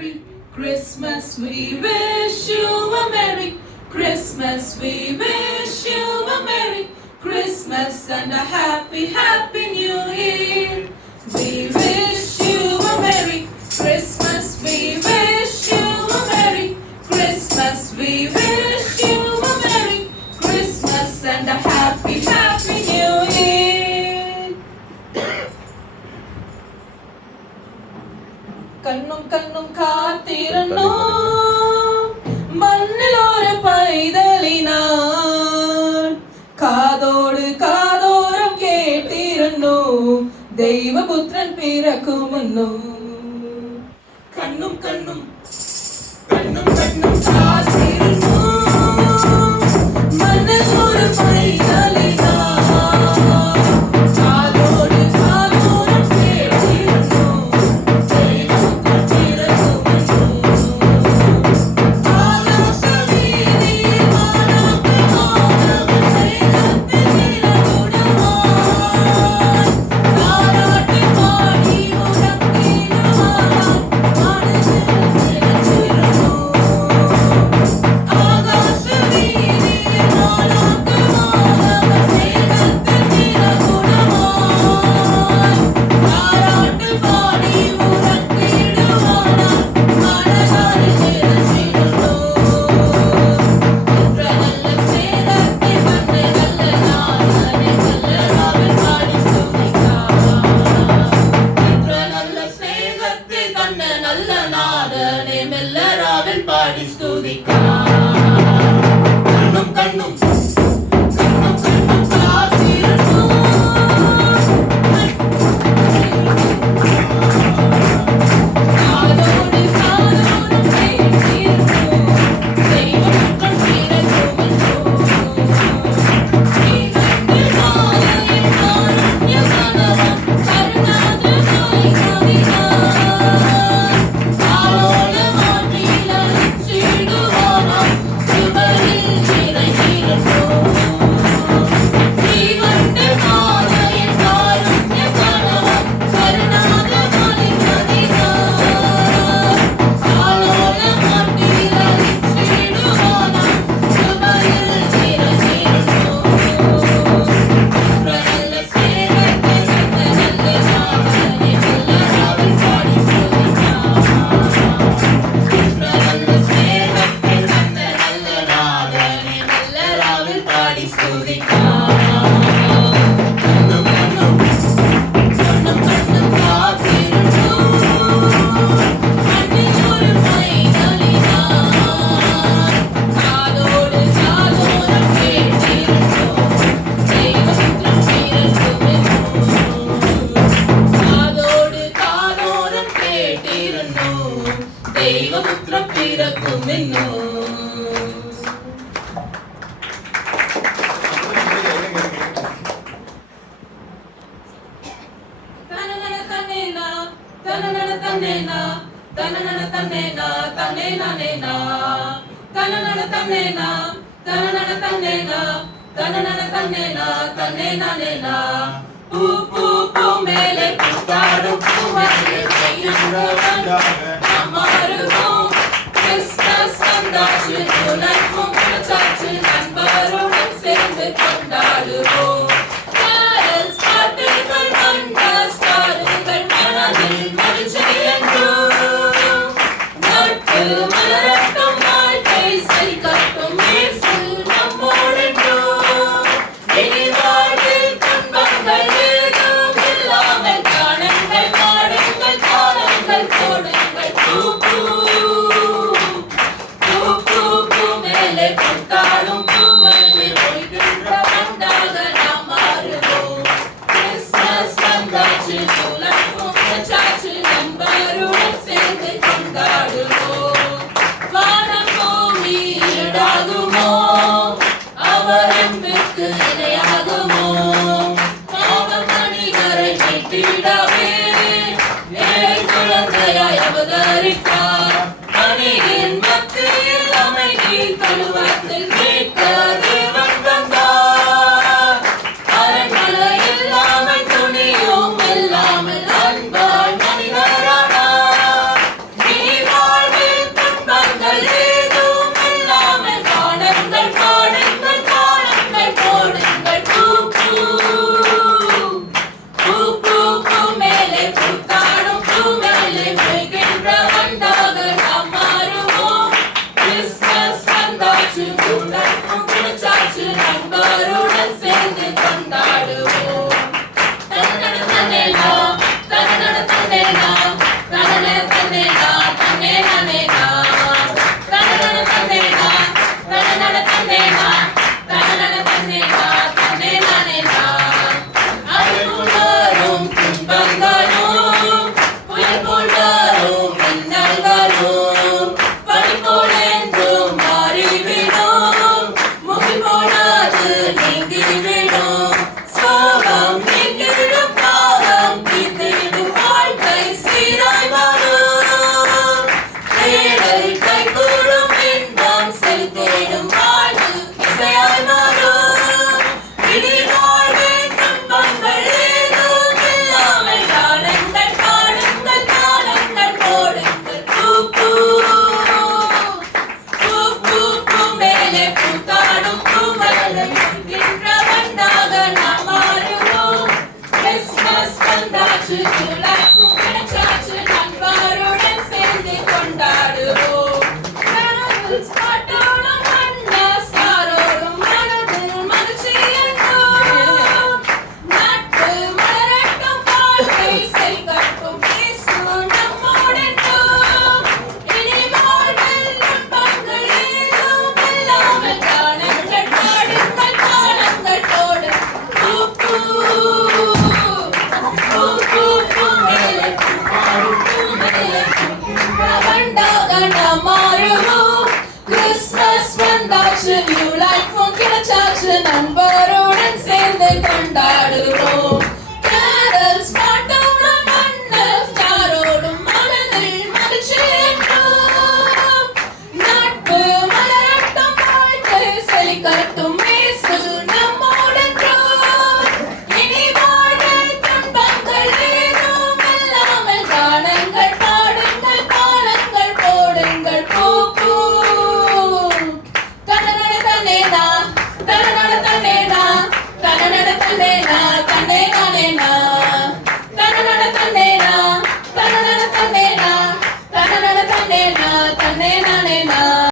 Merry Christmas. We wish you a Merry Christmas. We wish you a Merry Christmas and a happy, happy New Year. We wish you a Merry Christmas. We wish you a Merry Christmas. We wish you a Merry Christmas and a happy, happy New Year. கண்ணும் கண்ணும் காத்திருந்தோம் மண்ணில் ஒரு பைதலினான், காதோடு காதோரம் கேட்டிருந்தோம் தெய்வபுத்திரன் பிறக்கும் முன்னோம். கண்ணும் கண்ணும் கண்ணும் கண்ணும் காத்திருந்தோம் மண்ணில் ஒரு பைதலினான், காதோடு காதோரம் கேட்டிருந்தோம் தெய்வபுத்திரன் பிறக்கும் முன்னோம். ஆகாச வீதியில் வானத்து வானவர் சேரத்தில் நிலவுடவான், தாலாட்டு பாடி உறங்கிடுவான் மனதில் நிலைத்திருந்தோம். ஆகாச வீதியில் வானத்து வானவர் சேரத்தில் நிலவுடவான், தாலாட்டு பாடி உறங்கிடுவான் மனதால் நிலைத்திருந்தோம். என்ற நல்ல சேதத்தை வந்த நல்ல நாளனை மெல்லராவில் பாடி ஸ்துதிக்கார். என்ற நல்ல சேதத்தை தந்த நல்ல நாதனை மெல்லராவில் பாடி ஸ்துதிக்கார். கண்ணும் கண்ணும் கண்ணும் கண்ணும் காத்திருந்தோம் காதோடு காதோரம் கேட்டிருந்தோம் தெய்வபுத்திரன் பிறக்கும் முன்னோம். ஸ்ரீகண்ட மாலையின் காருண்ய கணவன் கருணாதிரமாய் கவினான், ஆலோல மாற்றில் அழிச்சிடுவானாம் கிருபையில் நிறைந்திருந்தோம். ஸ்ரீகண்ட மாலையின் காருண்ய கணவன் கருணாதிரமாய் கவினான், ஆலோல மாற்றில் அழிச்சிடுவானாம் கிருபையில் நிறைந்திருந்தோம். நல்ல சேரத்தை தந்த நல்ல நாதனை மெல்லராவில் பாடி ஸ்துதிக்கார். நல்ல சேரத்தை தந்த நல்ல நாதனை மெல்லராவில் பாடி ஸ்துதிக்கார். கண்ணும் கண்ணும் கண்ணும் கண்ணும் காத்திருந்தோம் மண்ணில் ஒரு பைதலினான், காதோடு காதோரம் கேட்டிருந்தோம் தெய்வபுத்திரன் பிறக்கும் முன்னோம். காதோடு காதோரம் கேட்டிருந்தோம் தெய்வபுத்திரன் பிறக்கும் முன்னோம். தனனன தன்னேனா தனனன தன்னேனா தனனன தன்னேனா தன்னேனானேனா தனனன தன்னேனா தனனன தன்னேனா தனனன தன்னேனா தன்னேனானேனா. பூ பூ பூ மேலே பூத்தாடும் பூமலையே செய்யுறவன் நாம் மாறுவோம். கிறிஸ்மஸ் வந்தாச்சு உலகம் பிறந்தாச்சு நண்பருடன் சேர்ந்து கொண்டாடுவோம். கேரல்ஸ் பாட்டுகள் மண்டஸ்டாருகள் மனதில் மகிழ்ச்சி என்றும் நட்பு மலரட்டும் வாழ்க்கை செழிக்கட்டும் இயேசு நம்மோடென்றும். இனி வாழ்வில் துன்பங்கள் ஏதும் இல்லாமல் காணுங்கள் பாடுங்கள் காணுங்கள் போடுங்கள் பூ பூ பூ பூ பூ மேலே பூத்தாடும் பூமலை ஒழிக்கின்ற வண்டாக நாம் மாறுவோம். கிறிஸ்மஸ் வந்தாச்சு உலகம் பிறந்தாச்சு நண்பருடன் சேர்ந்து கொண்டாடுவோம். வானம் பூமி ஈடாகுமோ அவர் அன்பிற்கு இணையாகுமோ. பாவ மனிதரை மீட்டிடவே ஏழை குழந்தையாய் அவதரித்தார். பணியின் மத்தியில் அமைதி தழுவத்தில் மீட்க தேவன் வந்தார். அரண்மனை இல்லாமல் துணியும் இல்லாமல் அன்பாய் மனிதரானார். இனி நாம் மாறுவோம். கிறிஸ்மஸ் வந்தாச்சு, நியூ லைஃப் கிடைச்சாச்சு, நண்பருடன் சேர்ந்து கொண்டாடுவோம்.